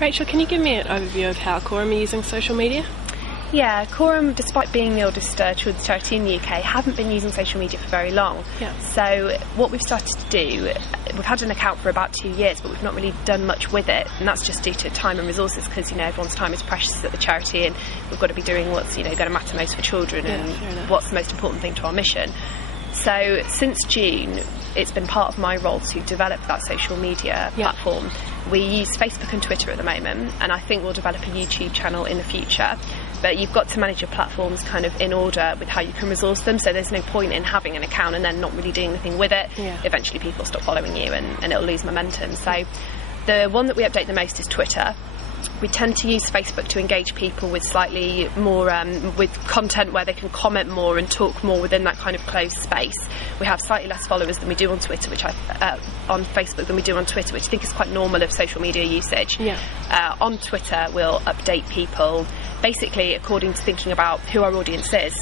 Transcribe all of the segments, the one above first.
Rachel, can you give me an overview of how Coram are using social media? Yeah, Coram, despite being the oldest children's charity in the UK, haven't been using social media for very long. Yeah. So what we've started to do, we've had an account for about 2 years, but we've not really done much with it, and that's just due to time and resources, because everyone's time is precious at the charity, and we've got to be doing what's going to matter most for children and what's the most important thing to our mission. So since June, it's been part of my role to develop that social media platform. We use Facebook and Twitter at the moment, and I think we'll develop a YouTube channel in the future. But you've got to manage your platforms kind of in order with how you can resource them, so there's no point in having an account and then not really doing anything with it. Eventually people stop following you and it'll lose momentum. So the one that we update the most is Twitter. We tend to use Facebook to engage people with slightly more with content where they can comment more and talk more within that kind of closed space. We have slightly less followers than we do on Twitter, on Facebook than we do on Twitter, which I think is quite normal of social media usage. On Twitter, we'll update people basically according to thinking about who our audience is.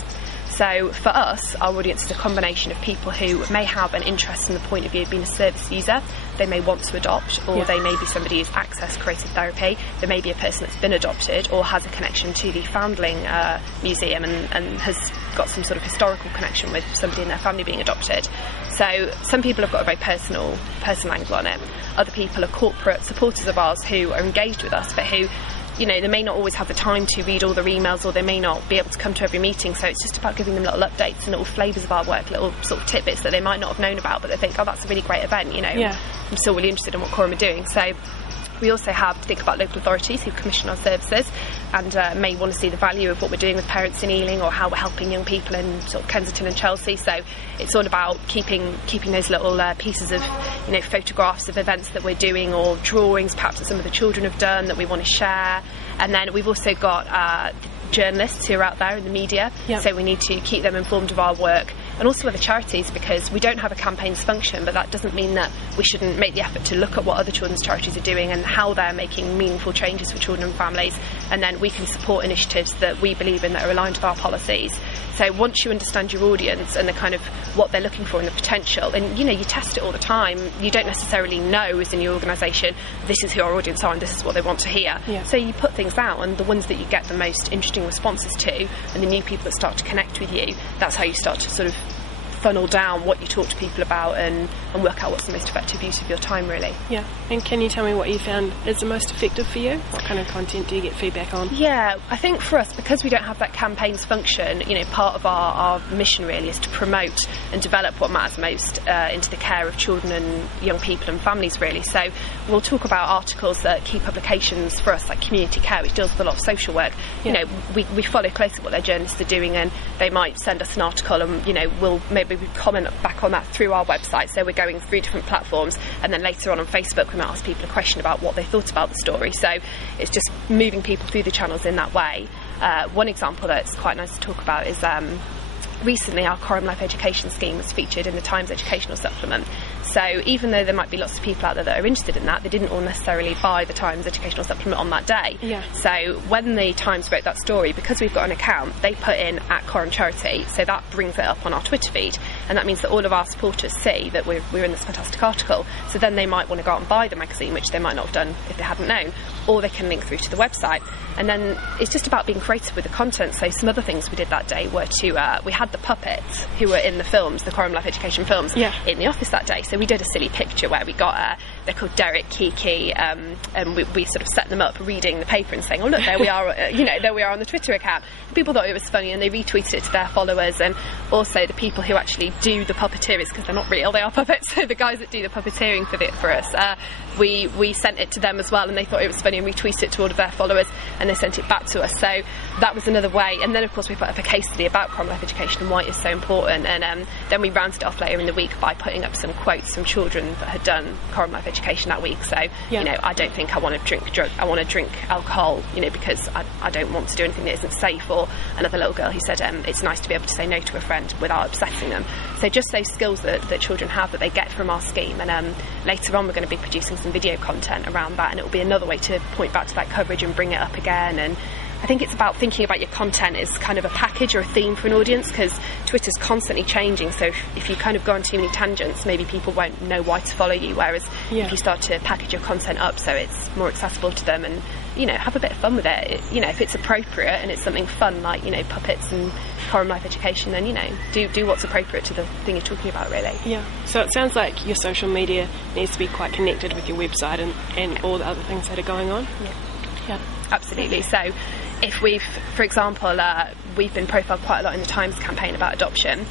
So for us, our audience is a combination of people who may have an interest from the point of view of being a service user. They may want to adopt, or they may be somebody who's accessed creative therapy. There may be a person that's been adopted or has a connection to the Foundling Museum and has got some sort of historical connection with somebody in their family being adopted. So some people have got a very personal angle on it. Other people are corporate supporters of ours who are engaged with us, but who they may not always have the time to read all their emails, or they may not be able to come to every meeting, so it's just about giving them little updates and little flavours of our work, little sort of tidbits that they might not have known about, but they think, oh, that's a really great event, I'm still really interested in what Coram are doing. So we also have to think about local authorities who commission our services and may want to see the value of what we're doing with parents in Ealing, or how we're helping young people in sort of Kensington and Chelsea. So it's all about keeping those little pieces of photographs of events that we're doing, or drawings perhaps that some of the children have done that we want to share. And then we've also got journalists who are out there in the media, so we need to keep them informed of our work, and also other charities, because we don't have a campaigns function, but that doesn't mean that we shouldn't make the effort to look at what other children's charities are doing and how they're making meaningful changes for children and families, and then we can support initiatives that we believe in that are aligned with our policies. So once you understand your audience and the kind of what they're looking for and the potential, and you test it all the time, you don't necessarily know as in your organisation, this is who our audience are and this is what they want to hear. So you put things out, and the ones that you get the most interesting responses to, and the new people that start to connect with you, that's how you start to sort of funnel down what you talk to people about and work out what's the most effective use of your time, really. And can you tell me what you found is the most effective for you? What kind of content do you get feedback on? I think for us, because we don't have that campaigns function, part of our mission really is to promote and develop what matters most into the care of children and young people and families, really. So we'll talk about articles that key publications for us, like Community Care, which deals with a lot of social work. We follow closely what their journalists are doing, and they might send us an article, and we'll maybe comment back on that through our website. So we're going through different platforms, and then later on Facebook we might ask people a question about what they thought about the story. So it's just moving people through the channels in that way. One example that's quite nice to talk about is recently our Coram Life Education scheme was featured in the Times Educational Supplement. So even though there might be lots of people out there that are interested in that, they didn't all necessarily buy the Times Educational Supplement on that day. So when the Times wrote that story, because we've got an account, they put in @Coram Charity, so that brings it up on our Twitter feed, and that means that all of our supporters see that we're in this fantastic article. So then they might want to go out and buy the magazine, which they might not have done if they hadn't known, or they can link through to the website. And then it's just about being creative with the content. So some other things we did that day were we had the puppets who were in the films, the Coram Life Education films, in the office that day. So we did a silly picture where we got they're called Derek, Kiki, and we sort of set them up reading the paper and saying, oh look, there we are, there we are on the Twitter account. People thought it was funny, and they retweeted it to their followers. And also the people who actually do the puppeteering, because they're not real, they are puppets, so the guys that do the puppeteering for us, we sent it to them as well, and they thought it was funny and retweeted it to all of their followers, and they sent it back to us. So that was another way. And then of course we put up a case study about Coram Life Education and why it's so important, and then we rounded it off later in the week by putting up some quotes from children that had done Coram Life Education that week. So I don't think I want to drink alcohol, because I don't want to do anything that isn't safe. Or another little girl who said it's nice to be able to say no to a friend without upsetting them. So just those skills that children have that they get from our scheme. And later on we're going to be producing some video content around that, and it will be another way to point back to that coverage and bring it up again. And I think it's about thinking about your content as kind of a package or a theme for an audience, because Twitter's constantly changing, so if you kind of go on too many tangents, maybe people won't know why to follow you, whereas if you start to package your content up so it's more accessible to them and, you know, have a bit of fun with it. You know, if it's appropriate and it's something fun like, you know, puppets and Coram life education, then, you know, do what's appropriate to the thing you're talking about, really. Yeah, so it sounds like your social media needs to be quite connected with your website and all the other things that are going on. Yeah, absolutely. So if we've, for example, we've been profiled quite a lot in the Times campaign about adoption,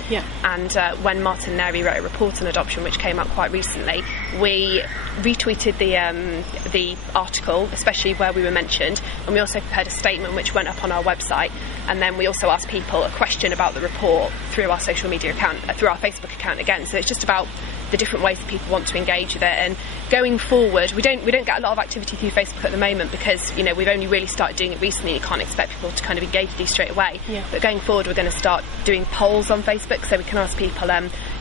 and when Martin Neri wrote a report on adoption, which came out quite recently, we retweeted the article, especially where we were mentioned, and we also prepared a statement which went up on our website, and then we also asked people a question about the report through our social media account, through our Facebook account again. So it's just about the different ways that people want to engage with it. And going forward, we don't get a lot of activity through Facebook at the moment because, you know, we've only really started doing it recently. You can't expect people to kind of engage with these straight away. But going forward, we're going to start doing polls on Facebook, so we can ask people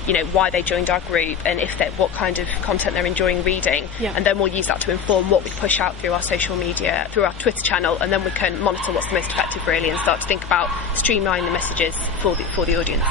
you know, why they joined our group and what kind of content they're enjoying reading, and then we'll use that to inform what we push out through our social media, through our Twitter channel, and then we can monitor what's the most effective, really, and start to think about streamlining the messages for the audience.